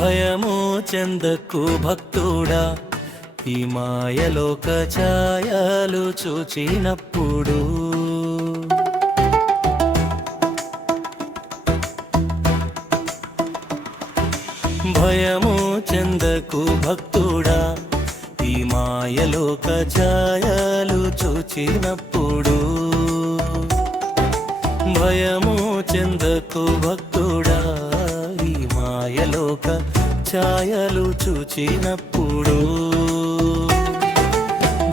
భయము చెందకు భక్తుడా, ఈ మాయలోక ఛాయలు చూచినప్పుడు. భయము చెందకు భక్తుడా, ఈ మాయలోక ఛాయలు చూచినప్పుడు. భయము చెందకు భక్తుడా, ఈ మాయలోక ఛాయలు చూచినప్పుడు.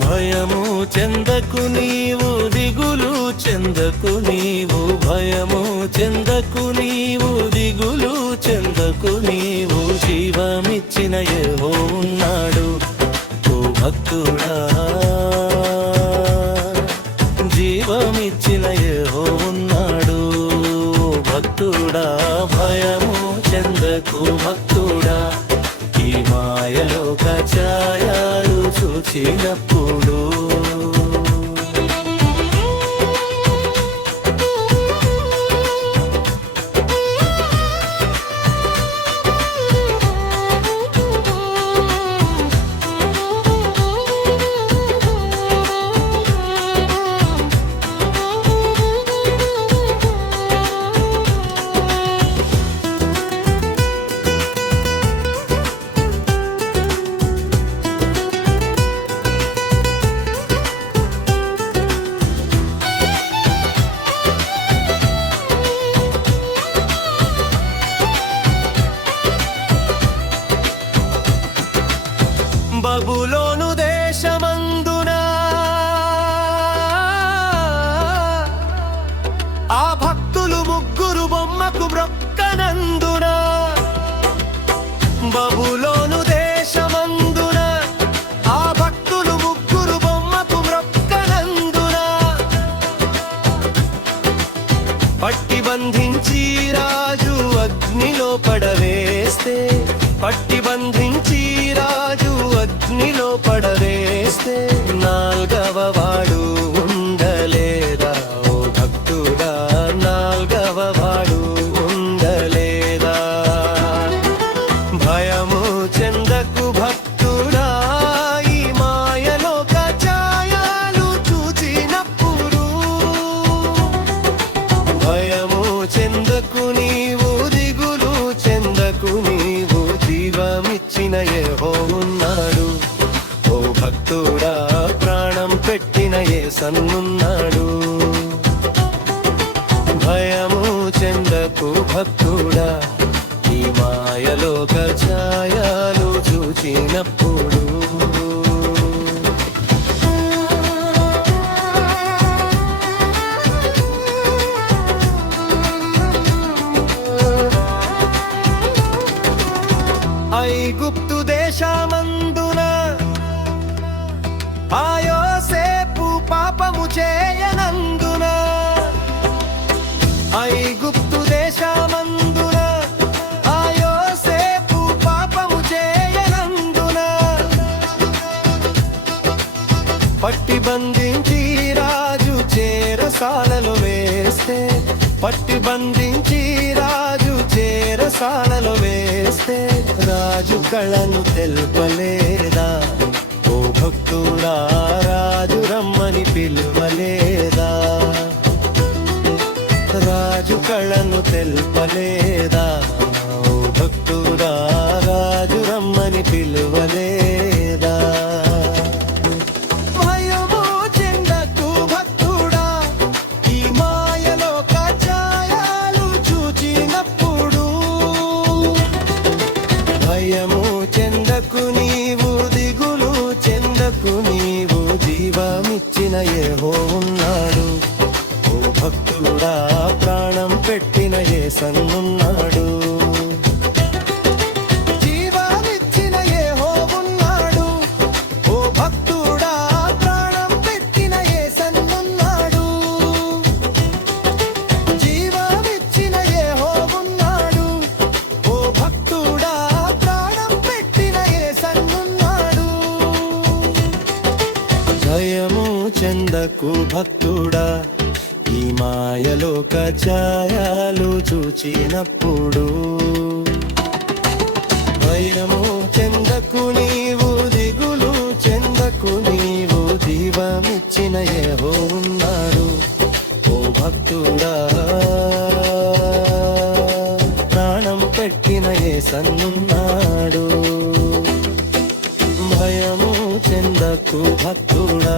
భయము చెందకు నీవు, దిగులు చెందకు నీవు. భయము చెందకు నీవు, దిగులు చెందకు నీవు. జీవమిచ్చిన యెహోవా ఉన్నాడు ఓ భక్తుడా, జీవమిచ్చిన యెహోవా ఉన్నాడు భక్తుడా. భయము చెందకు భక్తుడా, ఈ మాయలోక ఛాయలు చూచినప్పుడు. బబులోను దేశమందున ఆ భక్తులు ముగ్గురు బొమ్మకు మ్రొక్కనందున. బబులోను దేశమందున ఆ భక్తులు ముగ్గురు బొమ్మకు మ్రొక్కనందున. పట్టి బంధించి రాజు అగ్నిలో పడవేస్తే, పట్టి బంధించి రాజు అగ్నిలో పడవేస్తే, నాల్గవ వాడు ఉండలేదా ఓ భక్తుడా, నాల్గవ వాడు ఉండలేదా. భయము చెందకు భక్తుడా, ఈ మాయలోక ఛాయలు చూచినప్పుడు. భయము చెందకు నీవు, దిగులు చెందకు నీవు. జీవమిచ్చిన యెహోవా ఉన్నాడు ఓ భక్తుడా, ప్రాణం పెట్టిన యేసన్నున్నాడు. భయము చెందకు భక్తుడా, ఈ మాయలోక ఛాయలు చూచినప్పుడు. ఐగుప్తు దేశమందున ఆ యోసేపు పాపము చేయనందున. ఐగుప్తు దేశమందున ఆ యోసేపు పాపము చేయనందున. పట్టి బంధించి రాజు చెరసాలలో వేస్తే, పట్టి బంధించి రాజు చెరసాలలో వేస్తే, రాజు కళను తెల్పలేదా ఓ భక్తుడా, రాజు రమ్మని పిలువలేదా. రాజు కళను తెల్పలేదా ఓ భక్తుడా, రాజు రమ్మని పిలువలేదా. భయము చెందకు భక్తుడా, ఈ మాయలోక ఛాయలు చూచినప్పుడు. భయము చెందకు నీవు, దిగులు చెందకు నీవు. జీవమిచ్చిన యెహోవా ఉన్నాడు ఓ భక్తుడా, ప్రాణం పెట్టిన యేసన్నున్నాడు. జీవమిచ్చిన యెహోవా ఉన్నాడు ఓ భక్తుడా, ప్రాణం పెట్టిన యేసన్నున్నాడు. జీవమిచ్చిన యెహోవా ఉన్నాడు ఓ భక్తుడా, ప్రాణం పెట్టిన యేసన్నున్నాడు. భయము చెందకు భక్తుడా, ఈ మాయలోక ఛాయలు చూచినప్పుడు. భయము చెందకు నీవు, దిగులు చెందకు నీవు, జీవమిచ్చిన యెహోవా ఉన్నాడు. ఓ భక్తుడా, ప్రాణం పెట్టిన యేసన్నున్నాడు. భయము చెందకు భక్తుడా,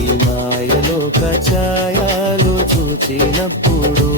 ఈ మాయలోక ఛాయలు చూచినప్పుడు